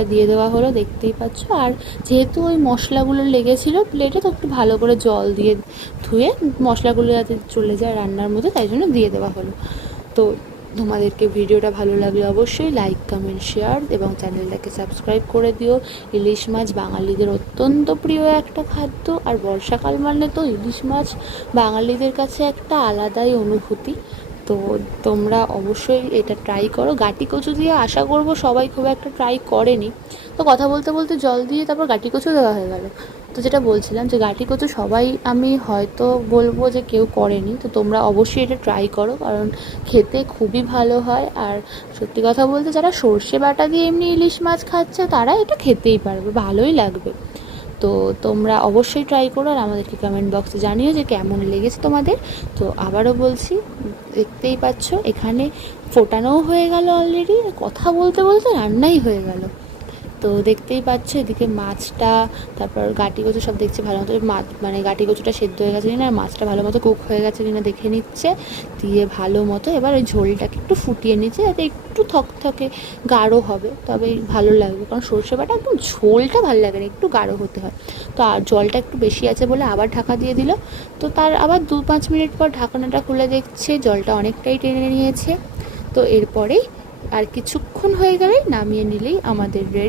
একটা দিয়ে দেওয়া হলো, দেখতেই পাচ্ছ। আর যেহেতু ওই মশলাগুলো লেগেছিলো প্লেটে, তো একটু ভালো করে জল দিয়ে ধুয়ে মশলাগুলো যাতে চলে যায় রান্নার মধ্যে, তাই জন্য দিয়ে দেওয়া হলো। তো তোমাদেরকে ভিডিওটা ভালো লাগলে অবশ্যই লাইক, কমেন্ট, শেয়ার এবং চ্যানেলটাকে সাবস্ক্রাইব করে দিও। ইলিশ মাছ বাঙালিদের অত্যন্ত প্রিয় একটা খাদ্য, আর বর্ষাকাল মানে তো ইলিশ মাছ বাঙালিদের কাছে একটা আলাদাই অনুভূতি। তো তোমরা অবশ্যই এটা ট্রাই করো। গাটি কচু দিয়ে আশা করবো সবাই খুব একটা ট্রাই করেনি। তো কথা বলতে বলতে জল দিয়ে তারপর গাটি কচু দেওয়া হয়ে গেল। তো যেটা বলছিলাম যে গাটি কচু সবাই, আমি হয়তো বলবো যে কেউ করেনি, তো তোমরা অবশ্যই এটা ট্রাই করো, কারণ খেতে খুবই ভালো হয়। আর সত্যি কথা বলতে যারা সর্ষে বাটা দিয়ে এমনি ইলিশ মাছ খাচ্ছে তারা এটা খেতেই পারবে, ভালোই লাগবে। তো তোমরা অবশ্যই ট্রাই করো, আর আমাদেরকে কমেন্ট বক্সে জানিও যে কেমন লেগেছে তোমাদের। তো আবারও বলছি, দেখতেই পাচ্ছ এখানে ফোটানোও হয়ে গেল অলরেডি, কথা বলতে বলতে রান্নাই হয়ে গেল। তো দেখতেই পাচ্ছ এদিকে মাছটা, তারপর গাটি কচু সব দেখছে ভালো মতো, মাছ মানে গাটি কচুটা সেদ্ধ হয়ে গেছে কিনা আর মাছটা ভালো মতো কুক হয়ে গেছে কিনা দেখে নিচ্ছে, দিয়ে ভালো মতো এবার ওই ঝোলটাকে একটু ফুটিয়ে নিচ্ছে, যাতে একটু থকথকে গাঢ় হবে, তবে ভালো লাগবে। কারণ সর্ষে বাটা একদম ঝোলটা ভালো লাগে না, একটু গাঢ় হতে হয়। তো আর জলটা একটু বেশি আছে বলে আবার ঢাকা দিয়ে দিল। তো তার আবার 2-5 মিনিট পর ঢাকনাটা খুলে দেখছে জলটা অনেকটাই টেনে নিয়েছে। তো এরপরেই আর কিছুক্ষণ হয়ে গেলেই নামিয়ে নিলেই আমাদের রেডি।